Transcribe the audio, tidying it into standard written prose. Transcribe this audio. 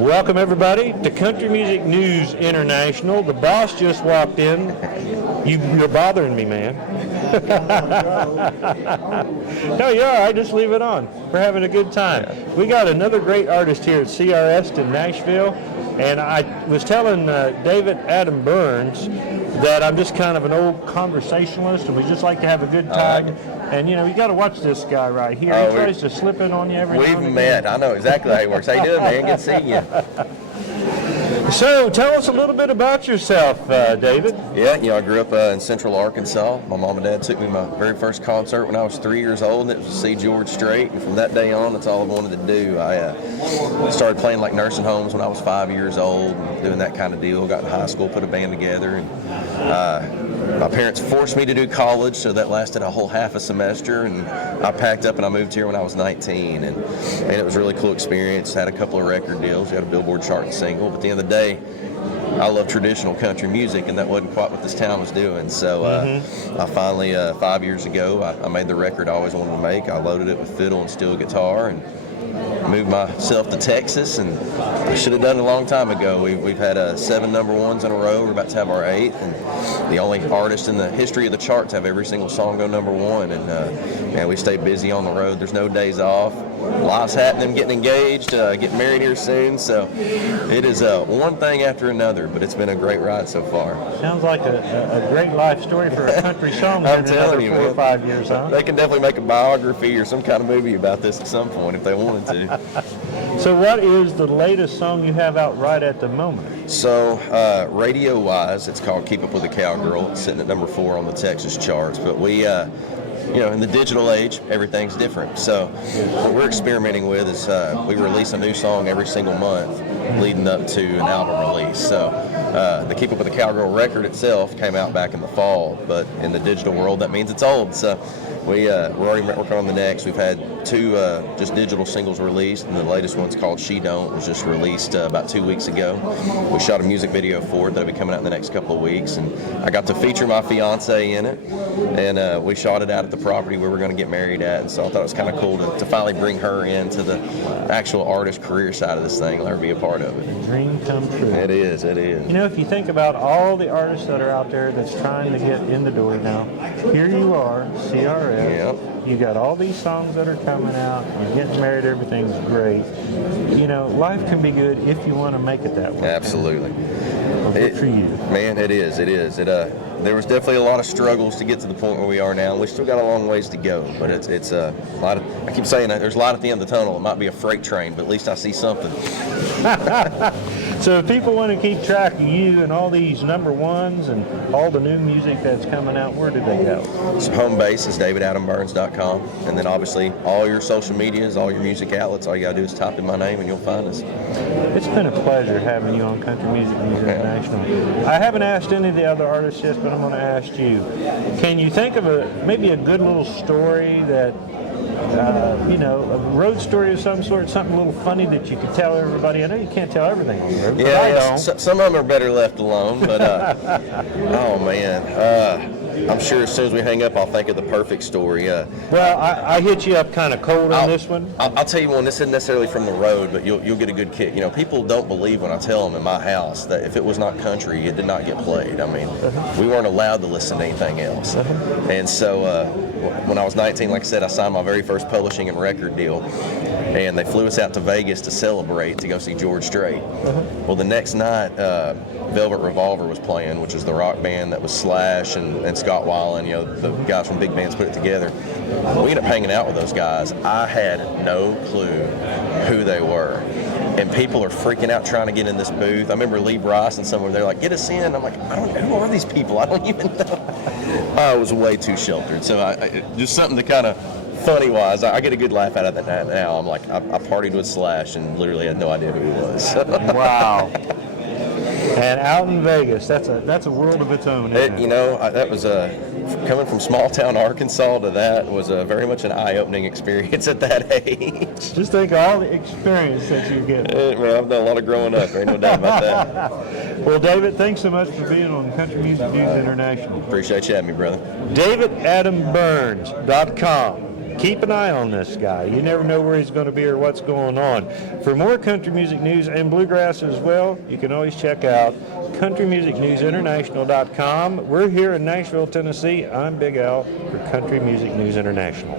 Welcome, everybody, to Country Music News International. The boss just walked in. You're bothering me, man. No, you're all right. Just leave it on. We're having a good time. We got another great artist here at CRS in Nashville, and I was telling David Adam Byrnes that I'm just kind of an old conversationalist, and we just like to have a good time. And, you know, you got to watch this guy right here. He tries to slip in on you every now and again. We've met. I know exactly how he works. How you doing, man? Good seeing you. So, tell us a little bit about yourself, David. Yeah, I grew up in Central Arkansas. My mom and dad took me to my very first concert when I was 3 years old, and it was to see George Strait. And from that day on, that's all I wanted to do. I started playing like nursing homes when I was 5 years old, and doing that kind of deal. Got in high school, put a band together, and my parents forced me to do college, so that lasted a whole half a semester, and I packed up and I moved here when I was 19, and it was a really cool experience. Had a couple of record deals, got a Billboard Chart single, but at the end of the day, I love traditional country music, and that wasn't quite what this town was doing. So I finally, 5 years ago, I made the record I always wanted to make. I loaded it with fiddle and steel guitar, and moved myself to Texas, and I should have done it a long time ago. We've had 7 number ones in a row. We're about to have our 8th, and the only artist in the history of the chart to have every single song go number 1. And we stay busy on the road. There's no days off. Life's happening, getting engaged, getting married here soon. So it is one thing after another, but it's been a great ride so far. Sounds like a great life story for a country song. I'm telling you, 4 or 5 years, huh? They can definitely make a biography or some kind of movie about this at some point if they wanted to. So what is the latest song you have out right at the moment? So radio-wise, it's called Keep Up With the Cowgirl. It's sitting at number 4 on the Texas charts. But we, in the digital age, everything's different. So what we're experimenting with is we release a new song every single month leading up to an album release. So the Keep Up With the Cowgirl record itself came out back in the fall, but in the digital world, that means it's old. So we're already working on the next. We've had 2 just digital singles released, and the latest one's called She Don't, was just released about 2 weeks ago. We shot a music video for it that'll be coming out in the next couple of weeks, and I got to feature my fiance in it, and we shot it out at the property where we're going to get married at, and so I thought it was kind of cool to finally bring her into the actual artist career side of this thing, let her be a part of it. A dream come true. It is. You know, if you think about all the artists that are out there that's trying to get in the door now, here you are, CRS. Yep. You got all these songs that are coming out. You're getting married. Everything's great. You know, life can be good if you want to make it that way. Absolutely. Well, good for you. Man, it is. There was definitely a lot of struggles to get to the point where we are now, and we still got a long ways to go. But it's a lot of. I keep saying that there's a light at the end of the tunnel. It might be a freight train, but at least I see something. So if people want to keep track of you and all these number ones and all the new music that's coming out, where do they go? So home base is davidadambyrnes.com, and then obviously all your social medias, all your music outlets, all you gotta do is type in my name and you'll find us. It's been a pleasure having you on Country Music News International. I haven't asked any of the other artists yet, but I'm going to ask you. Can you think of maybe a good little story that, a road story of some sort, something a little funny that you could tell everybody? I know you can't tell everything on the road, but I don't. Some of them are better left alone, but oh man. I'm sure as soon as we hang up, I'll think of the perfect story. Well, I hit you up kind of cold on this one. I'll tell you one. This isn't necessarily from the road, but you'll get a good kick. You know, people don't believe when I tell them in my house that if it was not country, it did not get played. I mean, we weren't allowed to listen to anything else. And so when I was 19, like I said, I signed my very first publishing and record deal. And they flew us out to Vegas to celebrate, to go see George Strait. Well, the next night, Velvet Revolver was playing, which is the rock band that was Slash and Scott Weiland, the guys from big bands put it together. We ended up hanging out with those guys. I had no clue who they were. And people are freaking out trying to get in this booth. I remember Lee Bryce and someone, they're like, get us in. I'm like, who are these people? I don't even know. I was way too sheltered. So just something to kind of, funny-wise, I get a good laugh out of that now. I'm like, I partied with Slash and literally had no idea who he was. Wow. And out in Vegas, that's a world of its own. That was coming from small-town Arkansas to that was very much an eye-opening experience at that age. Just think of all the experience that you get. Man, I've done a lot of growing up. There ain't no doubt about that. Well, David, thanks so much for being on Country Music News International. Appreciate you having me, brother. DavidAdamByrnes.com. keep an eye on this guy. You never know where he's going to be or what's going on. For more country music news and bluegrass as well, you can always check out countrymusicnewsinternational.com. We're here in Nashville, Tennessee. I'm Big Al for Country Music News International.